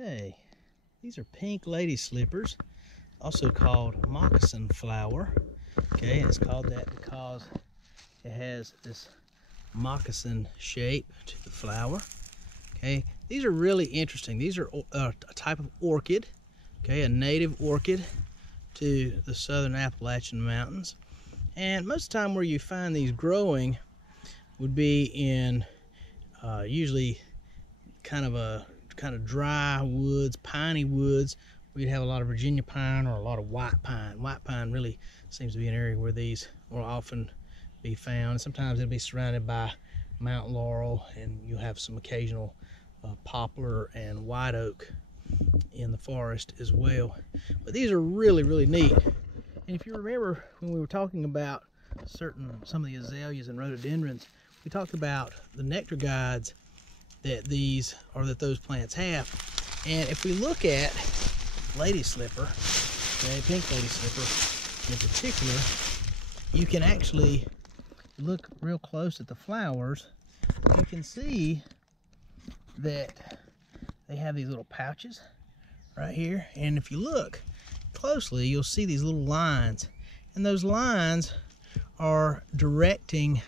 Okay, these are pink lady slippers, also called moccasin flower. Okay, and it's called that because it has this moccasin shape to the flower. Okay, these are really interesting. These are a type of orchid, okay, a native orchid to the southern Appalachian Mountains. And most of the time where you find these growing would be in usually kind of dry woods, piney woods. We'd have a lot of Virginia pine or a lot of white pine. White pine really seems to be an area where these will often be found. Sometimes it'll be surrounded by mountain laurel, and you'll have some occasional poplar and white oak in the forest as well. But these are really neat. And if you remember when we were talking about some of the azaleas and rhododendrons, we talked about the nectar guides that those plants have. And if we look at lady slipper, okay, pink lady slipper in particular, you can actually look real close at the flowers. You can see that they have these little pouches right here, and if you look closely, you'll see these little lines, and those lines are directing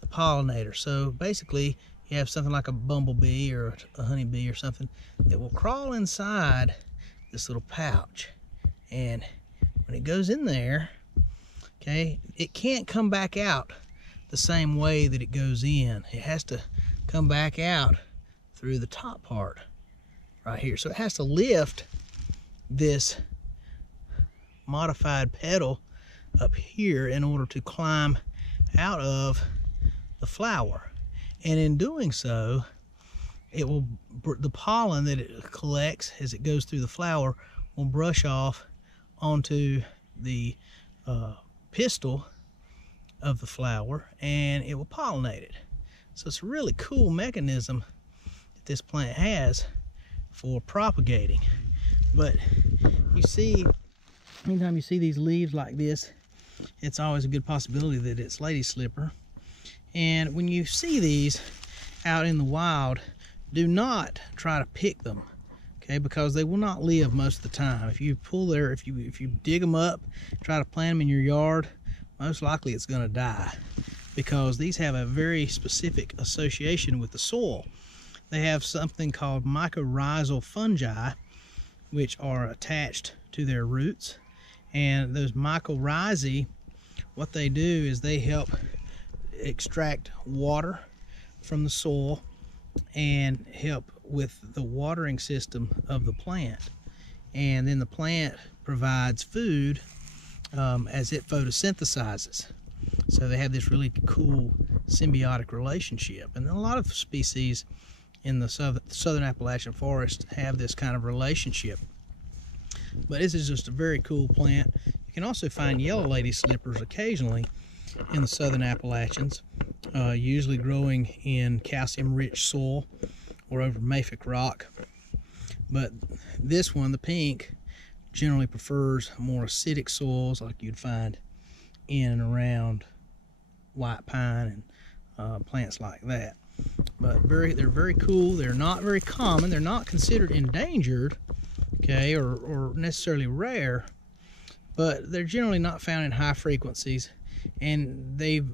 the pollinator. So basically, you have something like a bumblebee or a honeybee or something that will crawl inside this little pouch, and when it goes in there, okay, it can't come back out the same way that it goes in. It has to come back out through the top part right here. So it has to lift this modified petal up here in order to climb out of the flower. And in doing so, the pollen that it collects as it goes through the flower will brush off onto the pistil of the flower, and it will pollinate it. So it's a really cool mechanism that this plant has for propagating. But you see, anytime you see these leaves like this, it's always a good possibility that it's lady slipper. And when you see these out in the wild, do not try to pick them, okay, because they will not live most of the time. If you if you dig them up, try to plant them in your yard, most likely it's going to die, because these have a very specific association with the soil. They have something called mycorrhizal fungi, which are attached to their roots, and those mycorrhizae, what they do is they help extract water from the soil and help with the watering system of the plant. And then the plant provides food as it photosynthesizes. So they have this really cool symbiotic relationship. And a lot of species in the southern Appalachian forest have this kind of relationship. But this is just a very cool plant. You can also find yellow lady slippers occasionally in the southern Appalachians, usually growing in calcium-rich soil or over mafic rock. But this one, the pink, generally prefers more acidic soils like you'd find in and around white pine and plants like that. But they're very cool. They're not very common. They're not considered endangered, okay, or necessarily rare, but they're generally not found in high frequencies, and they've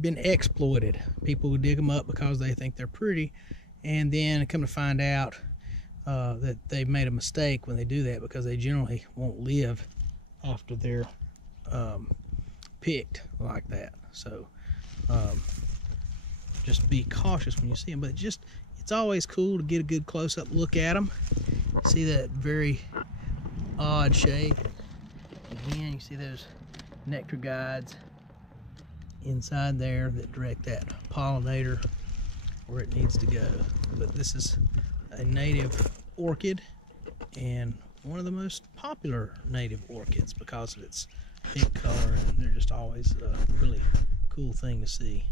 been exploited. People dig them up because they think they're pretty, and then come to find out that they've made a mistake when they do that, because they generally won't live after they're picked like that. So just be cautious when you see them. But it's always cool to get a good close-up look at them. See that very odd shape. Again, you see those nectar guides inside there that direct that pollinator where it needs to go. But this is a native orchid, and one of the most popular native orchids because of its pink color. They're just always a really cool thing to see.